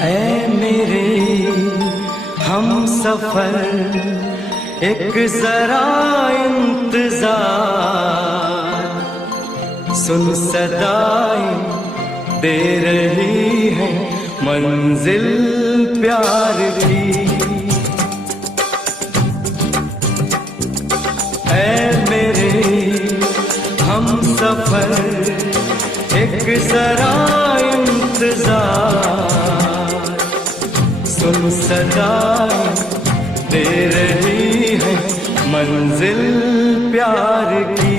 ऐ मेरे हम सफर एक जरा इंतजार, सुन सदाएं दे रही है मंजिल प्यार की। ऐ मेरे हम सफर एक जरा इंतजार, सुन सदाएं दे रही है मंजिल प्यार की।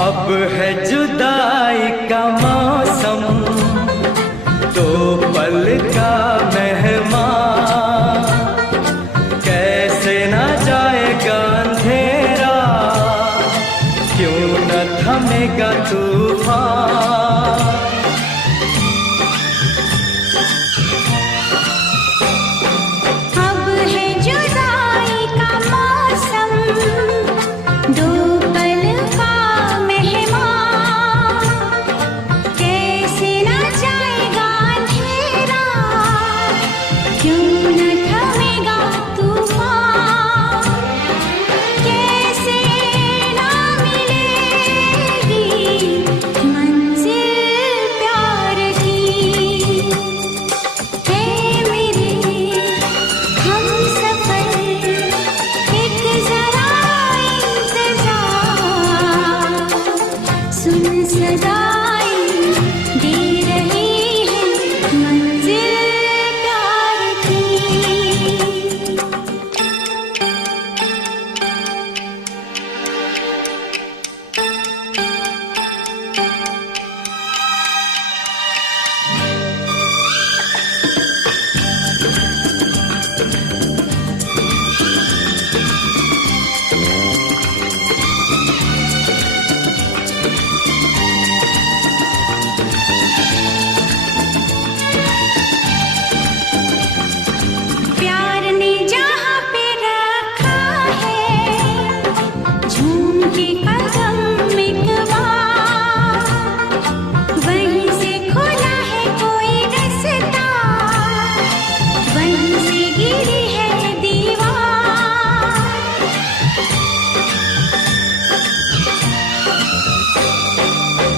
अब है जुदाई का मौसम, दो पल का मेहमान, कैसे ना जाएगा अंधेरा, क्यों न थमेगा तूफान। अब है जुदाई का मौसम, दो पल का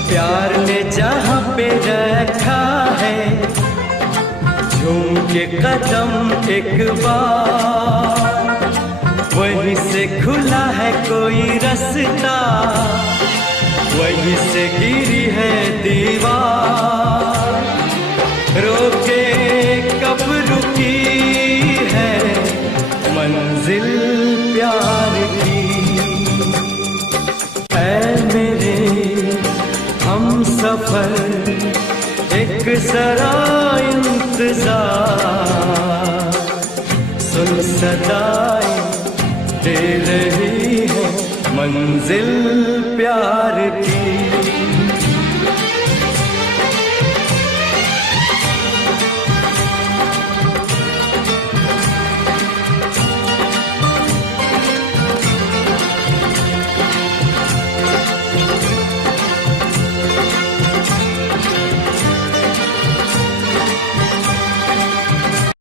प्यार ने जहाँ पे रखा है, झूम के कदम एक बार, वहीं से खुला है कोई रास्ता, वहीं से गिरी है दीवार। रोके कब रुकी है मंजिल प्यार की। ऐ मेरे हम सफर एक जरा इंतजार, सुन सदाएं दे रही है मंजिल प्यार